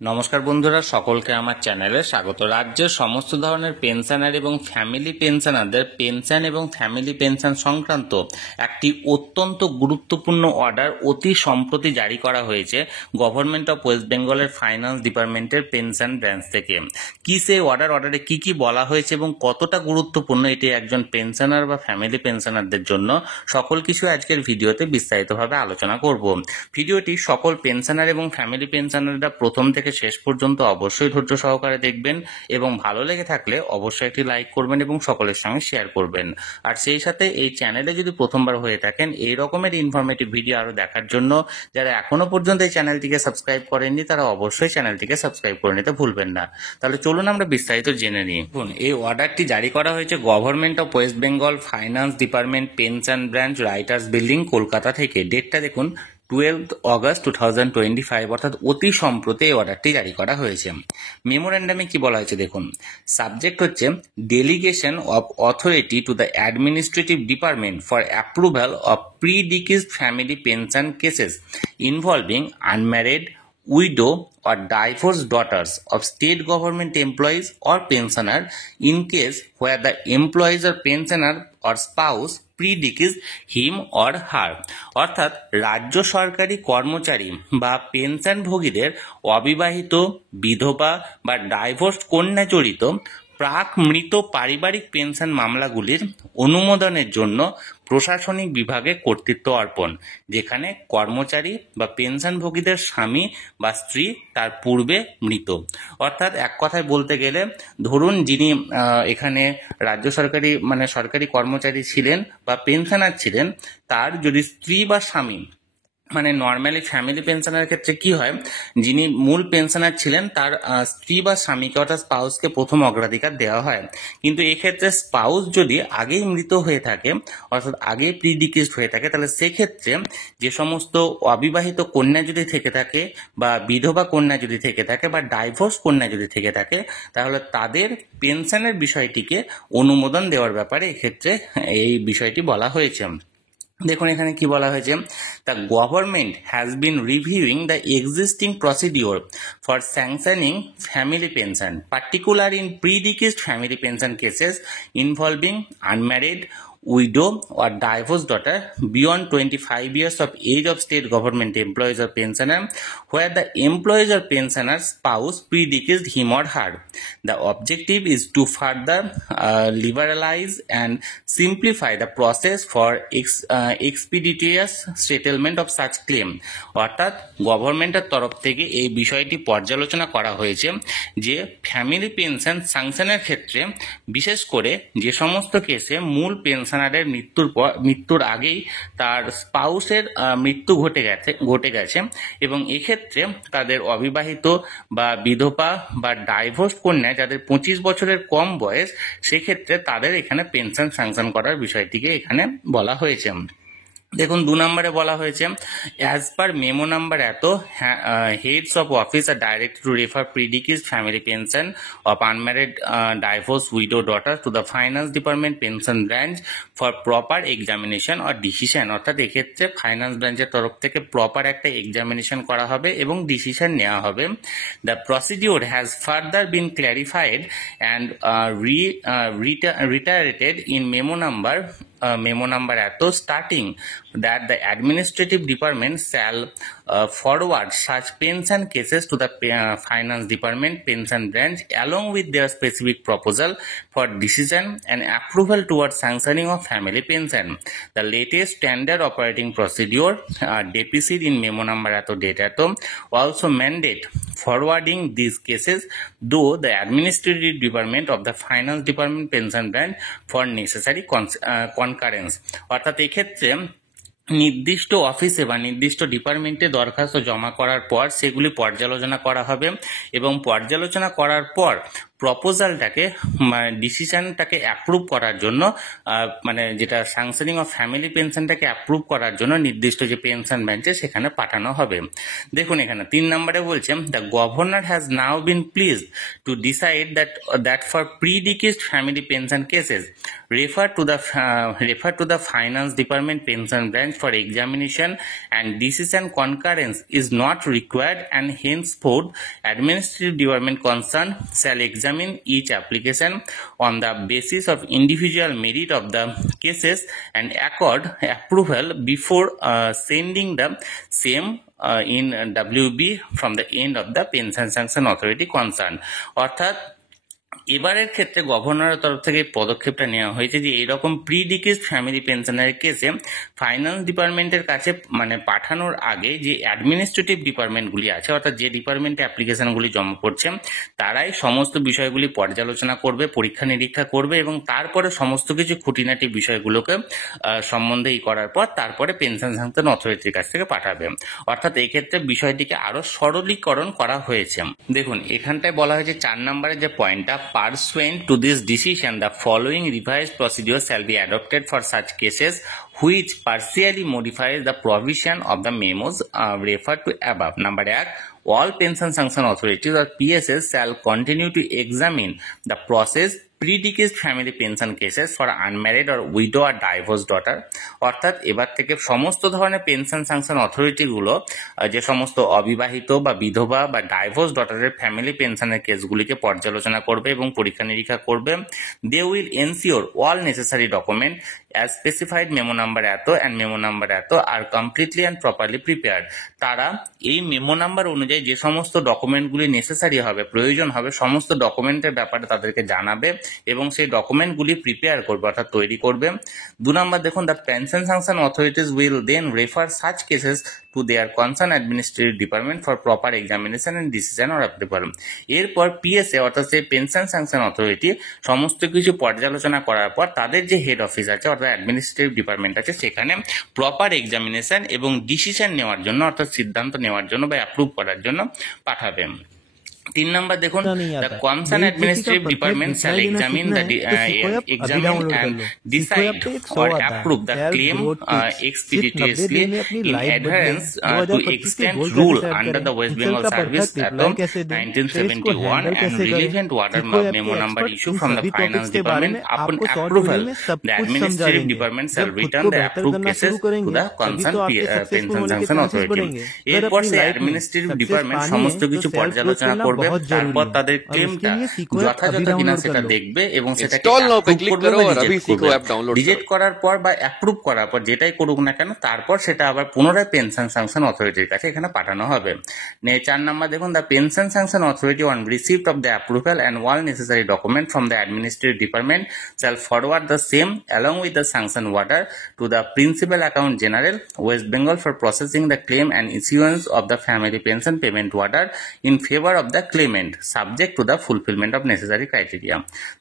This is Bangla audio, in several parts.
নমস্কার বন্ধুরা, সকলকে আমার চ্যানেলে স্বাগত। রাজ্যের সমস্ত ধরনের পেনশনার এবং ফ্যামিলি পেনশনারদের পেনশন এবং ফ্যামিলি পেনশন সংক্রান্ত একটি অত্যন্ত গুরুত্বপূর্ণ অর্ডার অতি সম্প্রতি জারি করা হয়েছে গভর্নমেন্ট অফ ওয়েস্ট বেঙ্গলের ফাইন্যান্স ডিপার্টমেন্টের পেনশন ব্রাঞ্চ থেকে। কি সেই অর্ডারে কি বলা হয়েছে এবং কতটা গুরুত্বপূর্ণ এটি একজন পেনশনার বা ফ্যামিলি পেনশনারদের জন্য, সকল কিছু আজকের ভিডিওতে বিস্তারিতভাবে আলোচনা করব। ভিডিওটি সকল পেনশনার এবং ফ্যামিলি পেনশনাররা প্রথম থেকে শেষ পর্যন্ত অবশ্যই ধৈর্য সহকারে দেখবেন এবং ভালো লেগে থাকলে অবশ্যই একটি লাইক করবেন এবং সকলের সঙ্গে শেয়ার করবেন। আর সেই সাথে এই চ্যানেলে যদি প্রথমবার হয়ে থাকেন এই রকমের ইনফরমেটিভ ভিডিও আরো দেখার জন্য যারা এখনো পর্যন্ত এই চ্যানেলটিকে সাবস্ক্রাইব করেননি তারা অবশ্যই চ্যানেলটিকে সাবস্ক্রাইব করে নিতে ভুলবেন না। তাহলে চলুন আমরা বিস্তারিত জেনে নিই। এই অর্ডারটি জারি করা হয়েছে government of West Bengal finance department pension branch, writers building, Kolkata থেকে। ডেটটা দেখুন 12 অগস্ট 2025, অর্থাৎ অতি সম্প্রতি এই অর্ডারটি জারি করা হয়েছে। মেমোরেন্ডামে কি বলা হয়েছে দেখুন। সাবজেক্ট হচ্ছে delegation of authority to the administrative department for approval of predeceased family pension cases involving unmarried, widow or divorced daughters of state government employees or pensioner in case where the employees or pensioner or spouse predeceased him or her। অর্থাৎ রাজ্য সরকারি কর্মচারী বা পেনশনভোগীদের অবিবাহিত, বিধবা বা ডাইভোর্সড কন্যা জড়িত প্রাক মৃত পারিবারিক পেনশন মামলাগুলির অনুমোদনের জন্য প্রশাসনিক বিভাগে কর্তৃত্ব অর্পণ, যেখানে কর্মচারী বা পেনশনভোগীদের স্বামী বা স্ত্রী তার পূর্বে মৃত। অর্থাৎ এক কথায় বলতে গেলে ধরুন যিনি এখানে রাজ্য সরকারি সরকারি কর্মচারী ছিলেন বা পেনশনার ছিলেন, তার যদি স্ত্রী বা স্বামী নর্মালি ফ্যামিলি পেনশনের ক্ষেত্রে কি হয়, যিনি মূল পেনশনার ছিলেন তার স্ত্রী বা স্বামীকে অর্থাৎ স্পাউসকে প্রথম অগ্রাধিকার দেওয়া হয়। কিন্তু এক্ষেত্রে স্পাউস যদি আগেই মৃত হয়ে থাকে অর্থাৎ আগেই প্রিডিকিজড হয়ে থাকে, তাহলে সেক্ষেত্রে যে সমস্ত অবিবাহিত কন্যা যদি থেকে থাকে বা বিধবা কন্যা যদি থেকে থাকে বা ডাইভোর্স কন্যা যদি থেকে থাকে, তাহলে তাদের পেনশনের বিষয়টিকে অনুমোদন দেওয়ার ব্যাপারে এক্ষেত্রে এই বিষয়টি বলা হয়েছে। দেখুন এখানে কি বলা হয়েছে, the government has been reviewing the existing procedure for sanctioning family pension, particular in predeceased family pension cases involving unmarried, widow or divorced daughter beyond 25 years of age of state government employees or pensioner where the employees or pensioner spouse predeceased him or her. The objective is to further liberalize and simplify the process for expeditious settlement of such claim। অর্থাৎ গভর্নমেন্টের তরফ থেকে এই বিষয়টি পর্যালোচনা করা হয়েছে যে ফ্যামিলি পেনশন স্যাংশনের ক্ষেত্রে বিশেষ করে যে সমস্ত কেসে মূল পেনশনারের মৃত্যুর আগেই তার স্পাউসের মৃত্যু ঘটে গেছে এবং এক্ষেত্রে তাদের অবিবাহিত বা বিধবা বা ডাইভোর্স কন্যা যাদের 25 বছরের কম বয়স, সেক্ষেত্রে তাদের এখানে পেনশন স্যাংশন করার বিষয়টিকে এখানে বলা হয়েছে। দেখুন 2 নম্বরে বলা হয়েছে, অ্যাজ পার মেমো নাম্বার এত, heads of office are direct to refer predeceased family pension of unmarried, divorce, widow daughter to the finance department pension branch for proper examination or decision. অর্থাৎ এক্ষেত্রে ফাইন্যান্স ব্রাঞ্চের তরফ থেকে প্রপার একটা এক্সামিনেশন করা হবে এবং ডিসিশন নেওয়া হবে। The procedure has further been clarified and reiterated in memo number এত, starting that the administrative department shall forward such pension cases to the finance department pension branch along with their specific proposal for decision and approval towards sanctioning of family pension. The latest standard operating procedure deficit in memo number এত date এত also mandate forwarding these cases though the administrative department of the finance department pension branch for necessary concurrence। অর্থাৎ এক্ষেত্রে নির্দিষ্ট অফিসে বা নির্দিষ্ট ডিপার্টমেন্টে দরখাস্ত জমা করার পর সেগুলি পর্যালোচনা করা হবে এবং পর্যালোচনা করার পর প্রপোজালটাকে ডিসিশনটাকে অ্যাপ্রুভ করার জন্য মানে যেটা স্যাংশনিং অফ ফ্যামিলি পেনশনটাকে অ্যাপ্রুভ করার জন্য নির্দিষ্ট যে পেনশন বেঞ্চে সেখানে পাঠানো হবে। দেখুন এখানে 3 নম্বরে বলছে the governor has now been pleased to decide that for predeceased family pension cases refer to the finance department pension branch for examination, and decision concurrence is not required, and henceforth administrative department concerned shall examine each application on the basis of individual merit of the cases and accord approval before sending the same in WB from the end of the pension sanction authority concerned। অর্থাৎ এবারের ক্ষেত্রে গভর্নরের তরফ থেকে পদক্ষেপটা নেওয়া হয়েছে যে এইরকম প্রি-ডিকেজড ফ্যামিলি পেনশনের কেসে ফাইন্যান্স ডিপার্টমেন্টের কাছে মানে পাঠানোর আগে যে অ্যাডমিনিস্ট্রেটিভ ডিপার্টমেন্টগুলি আছে, অর্থাৎ যে ডিপার্টমেন্টে অ্যাপ্লিকেশনগুলি জমা পড়ছে তারাই সমস্ত বিষয়গুলি পর্যালোচনা করবে, পরীক্ষা নিরীক্ষা করবে এবং তারপরে সমস্ত কিছু খুঁটিনাটি বিষয়গুলোকে সম্বন্ধে করার পর তারপরে পেনশন স্যাংশন অথরিটির কাছ থেকে পাঠাবে। অর্থাৎ এই ক্ষেত্রে বিষয়টিকে আরো সরলীকরণ করা হয়েছে। দেখুন এখানটায় বলা হয়েছে 4 নম্বরের যে পয়েন্টটা, pursuant to this decision the following revised procedure shall be adopted for such cases which partially modifies the provision of the memos referred to above। Number 1, all pension sanction authorities or PSS shall continue to examine the process pre-deceased family pension cases for unmarried or widow or divorced daughter। অর্থাৎ এবার থেকে সমস্ত ধরনের পেনশন স্যাংশন অথরিটিগুলো যে সমস্ত অবিবাহিত বা বিধবা বা ডাইভোর্স ডটারের ফ্যামিলি পেনশনের কেসগুলিকে পর্যালোচনা করবে এবং পরীক্ষা নিরীক্ষা করবে। They will ensure all necessary document as specified memo number এত অ্যান্ড মেমো নাম্বার এত আর কমপ্লিটলি অ্যান্ড প্রপারলি প্রিপেয়ার্ড। তারা এই মেমো নাম্বার অনুযায়ী যে সমস্ত ডকুমেন্টগুলি নেসেসারি হবে, প্রয়োজন হবে, সমস্ত ডকুমেন্টের ব্যাপারে তাদেরকে জানাবে এবং সেই ডকুমেন্টগুলি প্রিপেয়ার করবে অর্থাৎ তৈরি করবে। 2 নম্বর দেখুন, the pension sanction authorities will then refer such cases to their concerned administrative department for proper examination and decision or approval। এরপর পিএসএ অর্থাৎ সেই পেনশন স্যাংশন অথরিটি সমস্ত কিছু পর্যালোচনা করার পর তাদের যে হেড অফিস আছে অর্থাৎ অ্যাডমিনিস্ট্রেটিভ ডিপার্টমেন্ট আছে সেখানে প্রপার এক্সামিনেশন এবং ডিসিশন নেওয়ার জন্য অর্থাৎ সিদ্ধান্ত নেওয়ার জন্য বা অ্যাপ্রুভ করার জন্য পাঠাবে। 3 নম্বর দেখুন, the concern administrative department shall examine and decide or approve the claim expeditiously in adherence to extant rule under the West Bengal Service Act of 1971 and relevant order memo number issued from the Finance Department. Upon approval, the administrative department shall return the approved cases to the concerned pension sanction authority। এরপর সেই অ্যাডমিনিস্ট্রেটিভ ডিপার্টমেন্ট সমস্ত কিছু পর্যালোচনা করবে, তারপর তাদের ক্লেমটা যথাযথ কিনা সেটা দেখবে এবং সেটাকে রিজেক্ট করার পর বা অ্যাপ্রুভ করার পর যেটাই করুক না কেন তারপর সেটা আবার পুনরায় পেনশন স্যাংশন অথরিটির কাছে এখানে পাঠানো হবে। 4 নম্বর দেখুন, the pension sanction authority on receipt of the approval and all necessary document from the administrative department shall forward the same along with the sanction order to the Principal Account General, West Bengal, for processing the claim and issuance of the family pension payment order in favor of the claimant, subject to the fulfillment of necessary criteria।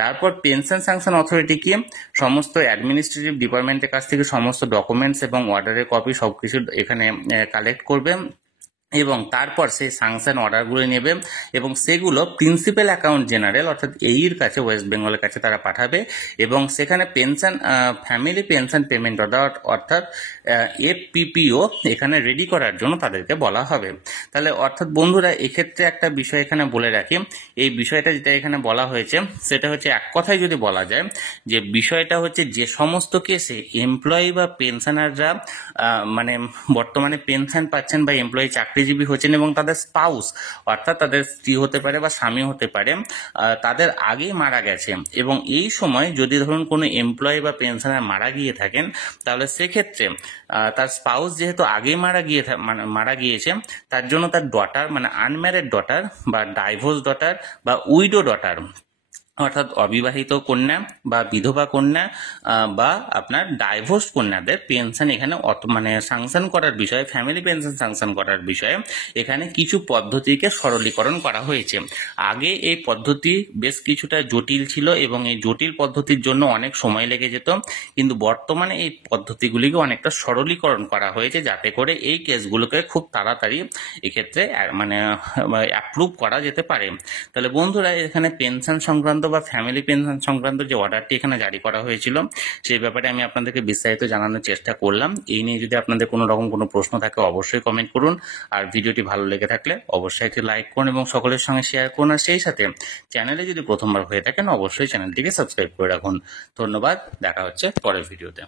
তারপর পেনশন স্যাংশন অথরিটি কি সমস্ত অ্যাডমিনিস্ট্রেটিভ ডিপার্টমেন্টের কাছ থেকে সমস্ত ডকুমেন্টস এবং অর্ডারের কপি সবকিছু এখানে কালেক্ট করবে এবং তারপর সেই স্যাংশন অর্ডারগুলো নেবে এবং সেগুলো প্রিন্সিপাল অ্যাকাউন্ট জেনারেল অর্থাৎ এইর কাছে, ওয়েস্ট বেঙ্গলের কাছে তারা পাঠাবে এবং সেখানে pension family pension payment order অর্থাৎ এফপিপিও এখানে রেডি করার জন্য তাদেরকে বলা হবে। তাহলে অর্থাৎ বন্ধুরা এক্ষেত্রে একটা বিষয় এখানে বলে রাখি, এই বিষয়টা যেটা এখানে বলা হয়েছে সেটা হচ্ছে এক কথায় যদি বলা যায় যে বিষয়টা হচ্ছে যে সমস্ত কেসে এমপ্লয়ি বা পেনশনাররা মানে বর্তমানে পেনশন পাচ্ছেন বা এমপ্লয়ি চাকরিজীবী হচ্ছেন এবং তাদের স্পাউস অর্থাৎ তাদের স্ত্রী হতে পারে বা স্বামী হতে পারে তাদের আগেই মারা গেছে এবং এই সময় যদি ধরুন কোনো এমপ্লয়ি বা পেনশনার মারা গিয়ে থাকেন তাহলে সেক্ষেত্রে তার স্পাউস যেহেতু আগেই মারা গিয়েছে তার জন্য তার ডটার মানে আনম্যারিড ডটার বা ডাইভোর্স ডটার বা উইডো ডটার অর্থাৎ অবিবাহিত কন্যা বা বিধবা কন্যা বা আপনার ডাইভোর্স কন্যাদের পেনশন এখানে মানে স্যাংশন করার বিষয়ে, ফ্যামিলি পেনশন স্যাংশন করার বিষয়ে এখানে কিছু পদ্ধতিকে সরলীকরণ করা হয়েছে। আগে এই পদ্ধতি বেশ কিছুটা জটিল ছিল এবং এই জটিল পদ্ধতির জন্য অনেক সময় লেগে যেত, কিন্তু বর্তমানে এই পদ্ধতিগুলিকে অনেকটা সরলীকরণ করা হয়েছে যাতে করে এই কেসগুলোকে খুব তাড়াতাড়ি এক্ষেত্রে মানে অ্যাপ্রুভ করা যেতে পারে। তাহলে বন্ধুরা, এখানে পেনশন সংক্রান্ত বা ফ্যামিলি পেনশন সংক্রান্ত যে অর্ডারটি এখানে জারি করা হয়েছিল সেই ব্যাপারে আমি আপনাদেরকে বিস্তারিত জানানোর চেষ্টা করলাম। এই নিয়ে যদি আপনাদের কোনো রকম কোনো প্রশ্ন থাকে অবশ্যই কমেন্ট করুন, আর ভিডিওটি ভালো লেগে থাকলে অবশ্যই একটি লাইক করুন এবং সকলের সঙ্গে শেয়ার করুন, আর সেই সাথে চ্যানেলে যদি প্রথমবার হয়ে থাকেন অবশ্যই চ্যানেলটিকে সাবস্ক্রাইব করে রাখুন। ধন্যবাদ, দেখা হচ্ছে পরের ভিডিওতে।